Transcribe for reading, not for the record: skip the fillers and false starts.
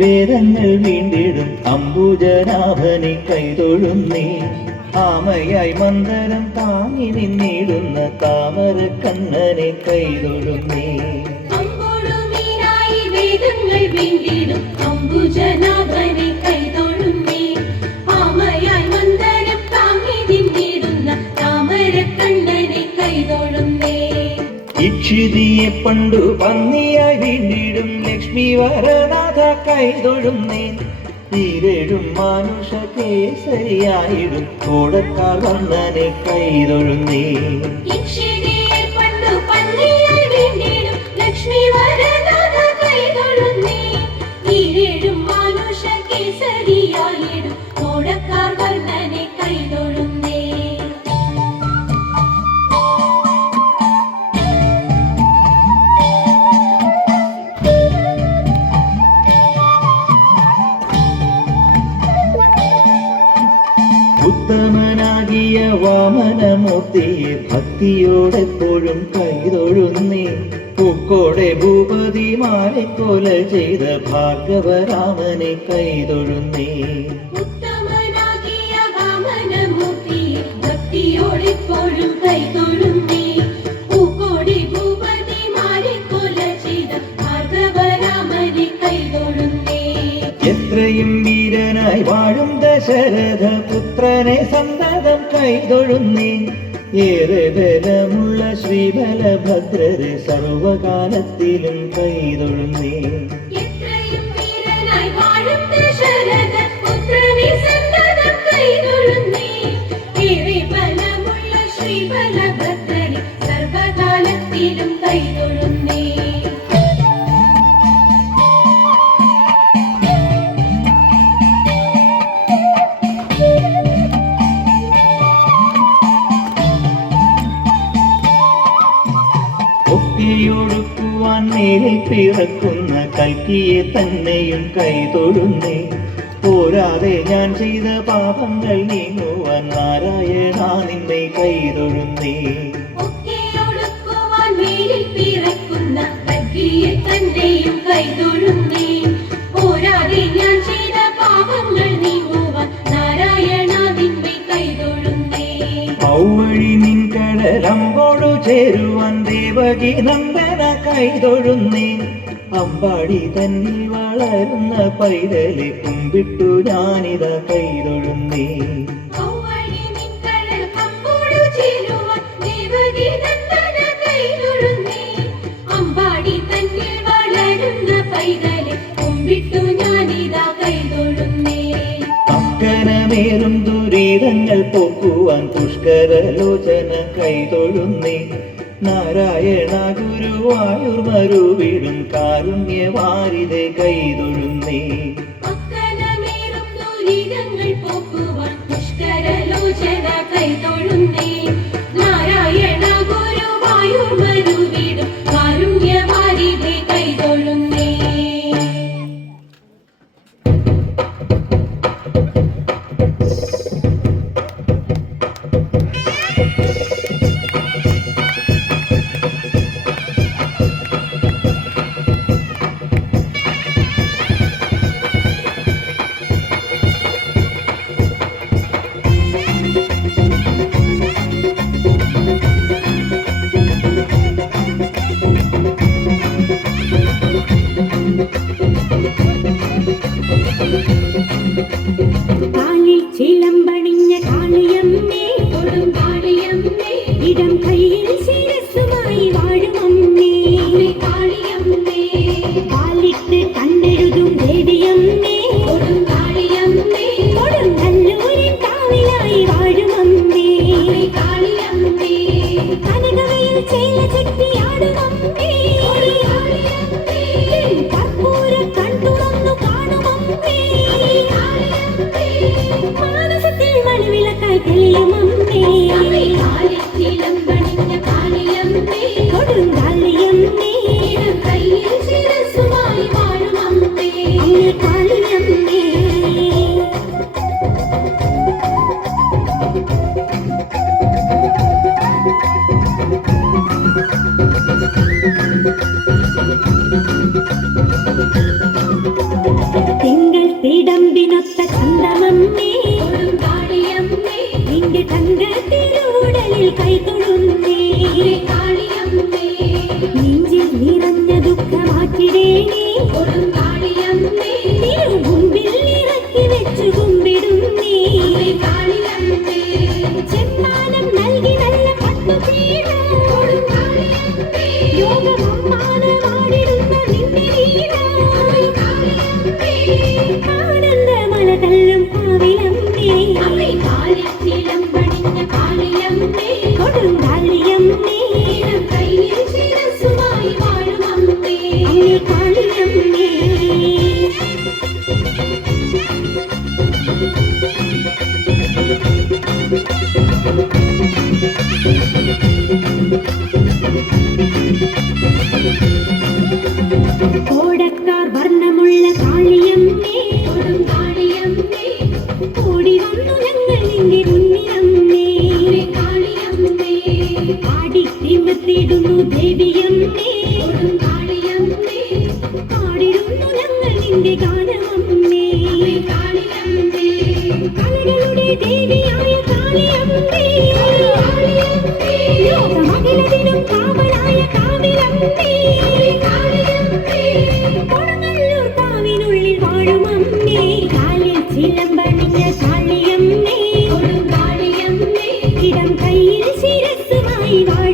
വേദങ്ങൾ വീണ്ടിടും അംബുജനാഭനെ കൈതൊഴുന്നേ. ആമയായി മന്ദരം താങ്ങി നിന്നിടുന്ന താമര കണ്ണനെ കൈതൊഴുന്നേ. വേദങ്ങൾ വീണ്ടിടും അംബുജനാഭനെ കൈതൊഴുന്നേ. ആമയായി മന്ദരം താങ്ങി നിന്നിടുന്ന താമര കണ്ണനെ കൈതൊഴുന്നേ. ഇക്ഷിതിയെ പണ്ടു പന്നിയായി വീണ്ടിടും ലക്ഷ്മി വരനാഥ കൈതൊഴുന്നേ. ഈരേഴും മാനുഷ കേസരിയായിടും കോടക്കാർ വന്നനെ കൈതൊഴുന്നേ. ഇക്ഷിതിയെ പണ്ടു പന്നിയായി വീണ്ടിടും ലക്ഷ്മി വരനാഥ കൈതൊഴുന്നേ. ഈരേഴും മാനുഷ കേസരിയായിടും കോടക്കാർ വന്നനെ കൈതൊഴുന്നേ. ഉത്തമനാകിയ വാമനമൂർത്തിയെ ഭക്തിയോടെപ്പോഴും കൈതൊഴുന്നേ. പൂക്കോടെ ഭൂപതിമാരെ കൊല ചെയ്ത ഭാർഗവരാമനെ കൈതൊഴുന്നേ. ഉത്തമനാകിയ വാമനമൂർത്തിയെ ഭക്തിയോടെപ്പോഴും കൈതൊഴുന്നേ. പൂക്കോടെ ഭൂപതിമാരെ കൊല ചെയ്ത ഭാർഗവരാമനെ കൈതൊഴുന്നേ. എത്രയും വീരനായി വാഴും ദശരഥ പുത്രനെ സന്തതം കൈതൊഴുന്നേ. ഏറെ ബലമുള്ള ശ്രീബലഭദ്രരെ സർവകാലത്തിലും കൈതൊഴുന്നേ. എത്രയും വീരനായി വാഴും ദശരഥ പുത്രനെ സന്തതം കൈതൊഴുന്നേ. ഏറെ ബലമുള്ള ശ്രീബലഭദ്രരെ സർവകാലത്തിലും കൈതൊഴുന്നേ. ഒക്കെയൊഴുക്കുവാൻ നേരിൽ പിറക്കുന്ന കൽക്കിയെ തന്നെയും കൈതൊഴുന്നേ. പോരാതെ ഞാൻ ചെയ്ത പാപങ്ങൾ നീങ്ങുവാൻ നാരായണ നിന്നെ കൈതൊഴുന്നേ. ഒക്കെയൊഴുക്കുവാൻ നേരിൽ പിറക്കുന്ന കൽക്കിയെ തന്നെയും കൈതൊഴുന്നേ. പോരാതെ ഞാൻ ചെയ്ത പാപങ്ങൾ നീങ്ങുവാൻ നാരായണ നിന്നെ കൈതൊഴുന്നേ. ഔവഴി നിൻ കടലമ്പോടു ചേരുവാൻ ദേവകി നന്ദന കൈതൊഴുന്നേ. അമ്പാടി തന്നിൽ വളരുന്ന പൈതലെ കുമ്പിട്ടു ഞാനിതാ കൈതൊഴുന്നേ. ഔവഴി നിൻ കടലമ്പോടു ചേരുവാൻ ദേവകി നന്ദന കൈതൊഴുന്നേ. അമ്പാടി തന്നിൽ വളരുന്ന പൈതലെ കുമ്പിട്ടു ഞാനിതാ കൈതൊഴുന്നേ. അക്കനമേറും ദുരിതങ്ങൾ പോക്കുവാൻ പുഷ്കരലോചന കൈതൊഴുന്നേ. നാരായണ ഗുരുവായൂർ മരുവിടും കാരുണ്യവാരിതെ കൈതൊഴുന്നേ. അക്കനമേറും ദുരിതങ്ങൾ പോക്കുവാൻ പുഷ്കരലോചന കൈതൊഴുന്നേ. നാരായണ ഗുരുവായൂർ മരുവിടും കാരുണ്യവാരിതെ കൈതൊഴുന്നേ. കാലിൽ ചിലമ്പണിഞ്ഞ കാളിയമ്മേ, കൊടുങ്കാളിയമ്മേ, ഇടം കയ്യിൽ ശിരസ്സുമായി വാഴുമമ്മേ, കാളിയമ്മേ, കാലിട്ട് കണ്ടെഴുതും ദേവിയമ്മേ, കൊടുങ്കാളിയമ്മേ, കൊടുങ്ങല്ലൂരിൻ കാവിലായി വാഴുമമ്മേ, കാളിയമ്മേ, കനകവയിൽ ചേല ചുറ്റിയാടുമമ്മേ, കർപ്പൂര കൺതുറന്നു കാണുമമ്മേ, മാനസത്തിൽ മണിവിള ശക്തിയുള്ള കാളിയമ്മേ കൊടുങ്കാളിയമ്മേ ഓടി വന്നു ഞങ്ങൾ നിന്റെ മുന്നിലമ്മേ അമ്മേ കാളിയമ്മേ ആടിത്തിമിർത്തിടുന്നു ദേവിയമ്മേ കൊടുങ്കാളിയമ്മേ പാടിടുന്നു ഞങ്ങൾ നിന്റെ ഗാനമമ്മേ അമ്മേ കാളിയമ്മേ കലകളുടെ ദേവിയായ കാളിയമ്മേ കാളിയമ്മേ ലോകമകിലതിനും കാവലായ കാവിലമ്മേ കാളിയമ്മേ കൊടുങ്ങല്ലൂർ കാവിനുള്ളിൽ വാഴുമമ്മേ കാലിൽ ചിലമ്പണിഞ്ഞ കാളിയമ്മേ കൊടുങ്കാളിയമ്മേ ഇടം കയ്യിൽ ശിരസ്സുമായി വാഴും